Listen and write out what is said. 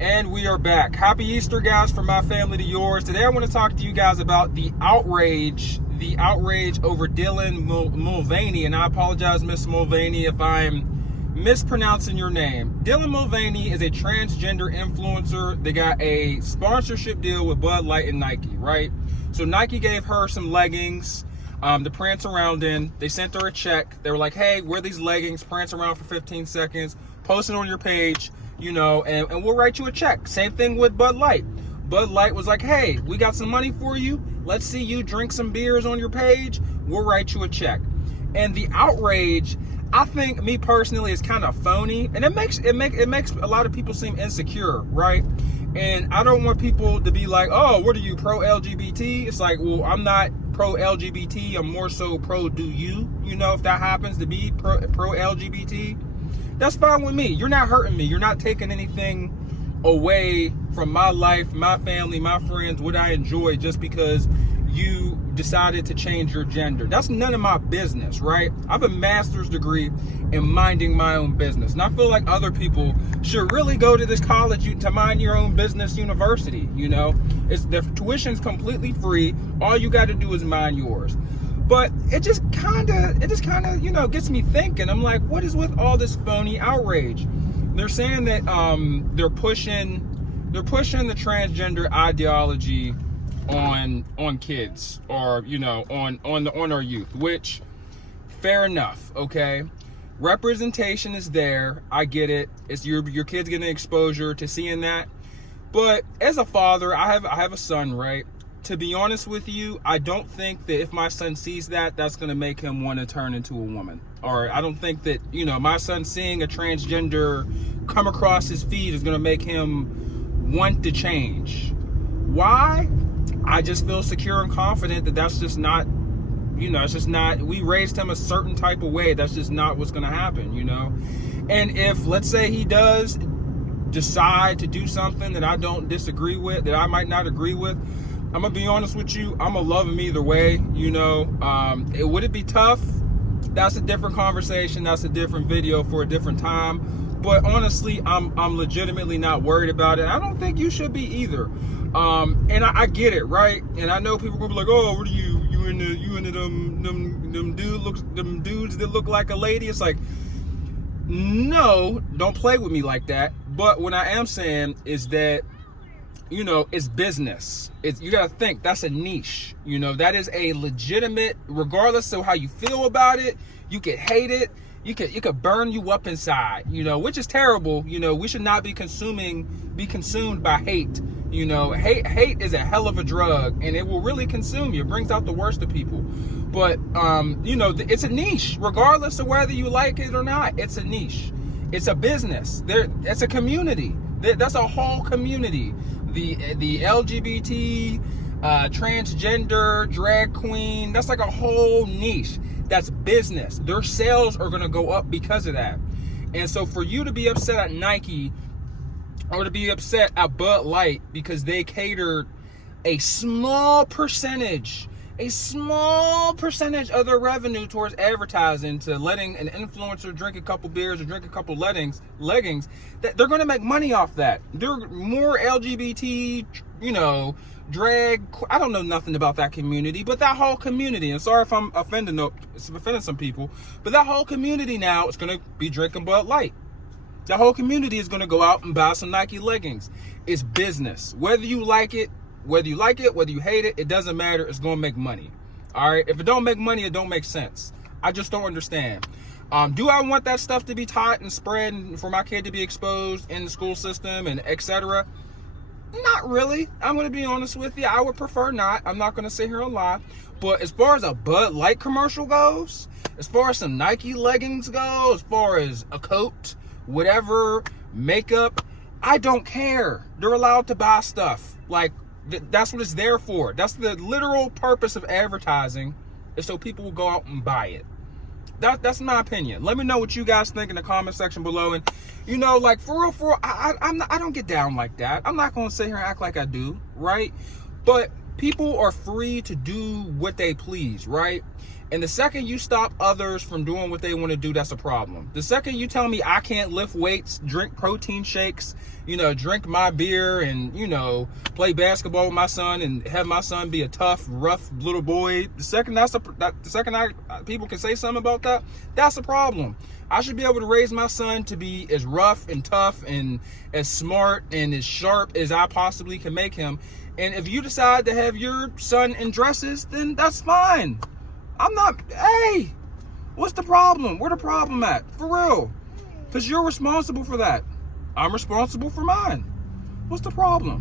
And we are back. Happy Easter, guys, from my family to yours. Today I want to talk to you guys about the outrage over Dylan Mulvaney. And I apologize, Miss Mulvaney, if I'm mispronouncing your name. Dylan Mulvaney is a transgender influencer. They got a sponsorship deal with Budlight and Nike, right? So Nike gave her some leggings to prance around in. They sent her a check. They were like, hey, wear these leggings, prance around for 15 seconds, post it on your page, you know, and we'll write you a check. Same thing with Bud Light. Bud Light was like, hey, we got some money for you. Let's see you drink some beers on your page. We'll write you a check. And the outrage, I think, me personally, is kind of phony, and it makes a lot of people seem insecure, right? And I don't want people to be like, oh, what are you, pro LGBT? It's like, well, I'm not pro LGBT. I'm more so pro do you. You know, if that happens to be pro LGBT, that's fine with me. You're not hurting me. You're not taking anything away from my life, my family, my friends, what I enjoy just because you decided to change your gender. That's none of my business, right? I have a master's degree in minding my own business. And I feel like other people should really go to this college to mind your own business university, you know? The tuition's completely free. All you got to do is mind yours. But it just kind of, you know, gets me thinking. I'm like, what is with all this phony outrage? They're saying that they're pushing the transgender ideology on kids, or, you know, on our youth, which, fair enough, okay? Representation is there. I get it. It's your kids getting exposure to seeing that. But as a father, I have a son, right? To be honest with you, I don't think that if my son sees that, that's going to make him want to turn into a woman. Or I don't think that, you know, my son seeing a transgender come across his feed is going to make him want to change. Why? I just feel secure and confident that that's just not, you know, it's just not, we raised him a certain type of way. That's just not what's going to happen, you know? And if, let's say he does decide to do something that I don't disagree with, that I might not agree with, I'm gonna be honest with you, I'm gonna love him either way, you know. Would it be tough? That's a different conversation. That's a different video for a different time. But honestly, I'm legitimately not worried about it. I don't think you should be either. And I get it, right? And I know people are gonna be like, oh, what are you into them dudes that look like a lady? It's like, no, don't play with me like that. But what I am saying is that, you know, it's business. You gotta think, that's a niche. You know, that is a legitimate, regardless of how you feel about it, you could hate it, it could burn you up inside, you know, which is terrible. You know, we should not be consumed by hate. You know, hate is a hell of a drug, and it will really consume you. It brings out the worst of people. But you know, it's a niche, regardless of whether you like it or not. It's a niche. It's a business. It's a community. That's a whole community. The LGBT, transgender, drag queen, that's like a whole niche. That's business. Their sales are going to go up because of that. And so for you to be upset at Nike or to be upset at Bud Light because they catered a small percentage of their revenue towards advertising to letting an influencer drink a couple beers or drink a couple leggings, that they're going to make money off that. They're more LGBT, you know, drag. I don't know nothing about that community, but that whole community, and sorry if I'm offending some people, but that whole community now is going to be drinking Bud Light. That whole community is going to go out and buy some Nike leggings. It's business. Whether you like it, whether you hate it, it doesn't matter. It's going to make money. All right. If it don't make money, it don't make sense. I just don't understand. Do I want that stuff to be taught and spread and for my kid to be exposed in the school system and etc.? Not really. I'm going to be honest with you. I would prefer not. I'm not going to sit here and lie. But as far as a Bud Light commercial goes, as far as some Nike leggings go, as far as a coat, whatever, makeup, I don't care. They're allowed to buy stuff. Like, that's what it's there for. That's the literal purpose of advertising, is so people will go out and buy it. That's my opinion. Let me know what you guys think in the comment section below. And, you know, like, for real, I don't get down like that. I'm not going to sit here and act like I do, right? But People are free to do what they please, right? And the second you stop others from doing what they want to do, that's a problem. The second you tell me I can't lift weights, drink protein shakes, drink my beer and, play basketball with my son and have my son be a tough, rough little boy, the second people can say something about that, that's a problem. I should be able to raise my son to be as rough and tough and as smart and as sharp as I possibly can make him. And if you decide to have your son in dresses, then that's fine. Hey, what's the problem? Where the problem at? For real. Because you're responsible for that. I'm responsible for mine. What's the problem?